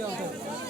भी आता है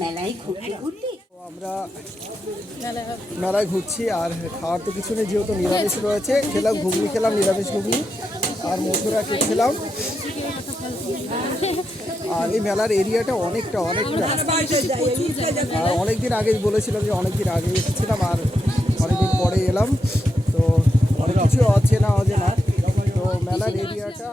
মেলায় ওদিক আমরা মেলায় ঘুরছি আর খাওয়ার তো কিছু নেই, যেহেতু নিরামিষ রয়েছে। খেলাম ঘুগনি, খেলাম নিরামিষ ঘুগনি আর মথুরা কেক খেলাম। আর এই মেলার এরিয়াটা অনেকটা অনেকটা। আর অনেকদিন আগে বলেছিলাম যে অনেকদিন আগে এসেছিলাম আর অনেকদিন পরে এলাম। তো অনেক কিছু অচেনা অচেনা মেলার এরিয়াটা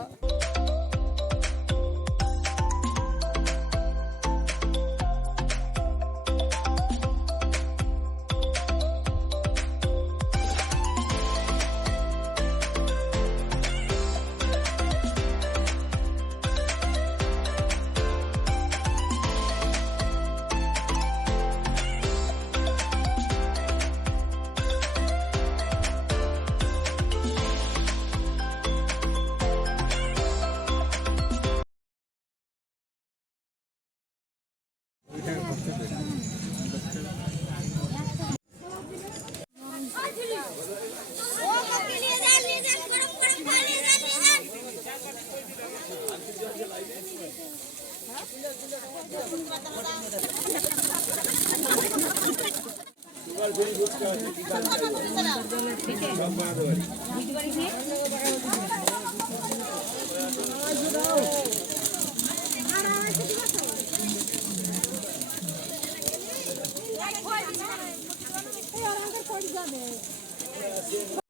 যাবে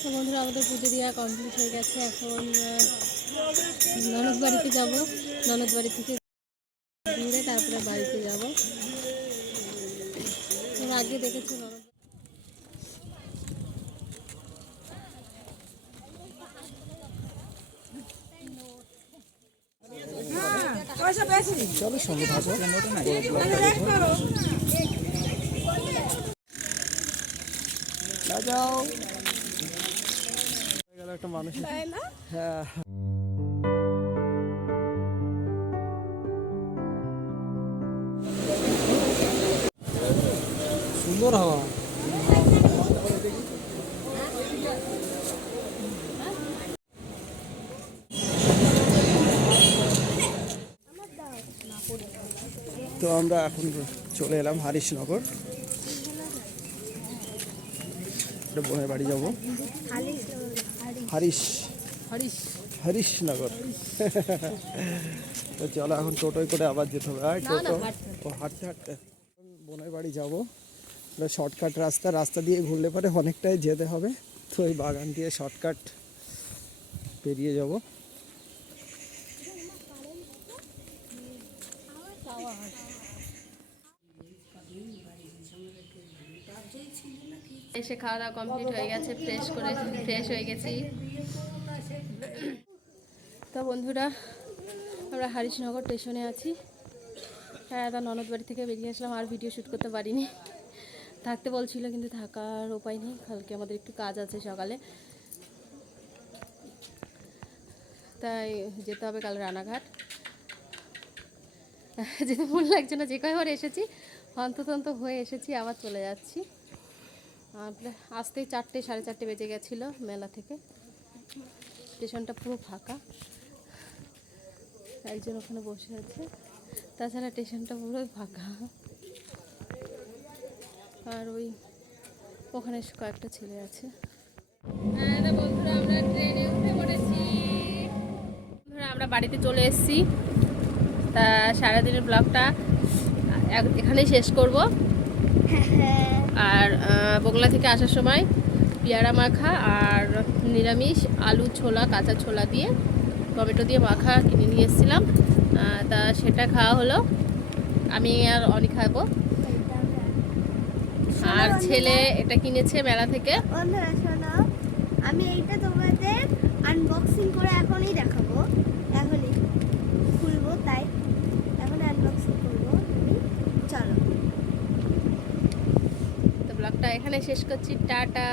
তো বন্ধুরা, আমাদের পুজো দেওয়া কমপ্লিট হয়ে গেছে। এখন ননদ বাড়িতে যাব। ননদ বাড়ি থেকে ঘুরে তারপরে বাড়িতে যাব। আগে দেখেছ ননদ চলো সঙ্গে থাকো। যাও একটা মানুষ হ্যাঁ। সুন্দর হাওয়া তো আমরা এখন চলে এলাম হারিশনগর। একটা বোনের বাড়ি যাব। হারিশ। হরিশ। হরিশনগর। তো চলো এখন টোটোয় করে আবার যেতে হবে। আর টোটো ও হাঁটতে হাঁটতে। বোনের বাড়ি যাব। শর্টকাট রাস্তা রাস্তা দিয়ে ঘুরলে পরে অনেকটাই যেতে হবে। তো ওই বাগান দিয়ে শর্টকাট পেরিয়ে যাব। এসে খাওয়া দাওয়া কমপ্লিট হয়ে গেছে ফ্রেশ করে ফ্রেশ হয়ে গেছি। তো বন্ধুরা, আমরা হারিশনগর স্টেশনে আছি। হ্যাঁ দাদা ননদ বাড়ি থেকে বেরিয়ে আসলাম, আর ভিডিও শ্যুট করতে পারিনি। থাকতে বলছিল, কিন্তু থাকার উপায় নেই, কালকে আমাদের একটু কাজ আছে সকালে। তাই যেতে হবে কাল রানাঘাট। যেতে মন লাগছে না, যে কয়বার এসেছি হন্ততন্ত হয়ে এসেছি, আবার চলে যাচ্ছি। আসতেই চারটে সাড়ে চারটে বেজে গেছিল মেলা থেকে। স্টেশনটা পুরো ফাঁকা। একজন ওখানে বসে আছে। তাছাড়া স্টেশনটা পুরোই ফাঁকা। আর ওই ওখানে কয়েকটা ছেলে আছে। হ্যাঁ বন্ধুরা আমরা ট্রেনে উঠে পড়েছি। বন্ধুরা আমরা বাড়িতে চলে এসেছি। তা সারাদিনের ব্লগটা এক- এখানেই শেষ করব। আর বগলা থেকে আসার সময় পেয়ারা মাখা আর নিরামিষ আলু ছোলা কাঁচা ছোলা দিয়ে টমেটো দিয়ে মাখা কিনে নিয়ে এসেছিলাম। তা সেটা খাওয়া হলো। আমি আর অনেক খাব। আর ছেলে এটা কিনেছে মেলা থেকে। আমি এইটা তোমাদের আনবক্সিং করে এখনই দেখাবো। এখনই খুলবো তাই এখন আনবক্সিং করব তুমি চলো তো ব্লগটা এখানে শেষ করছি টাটা।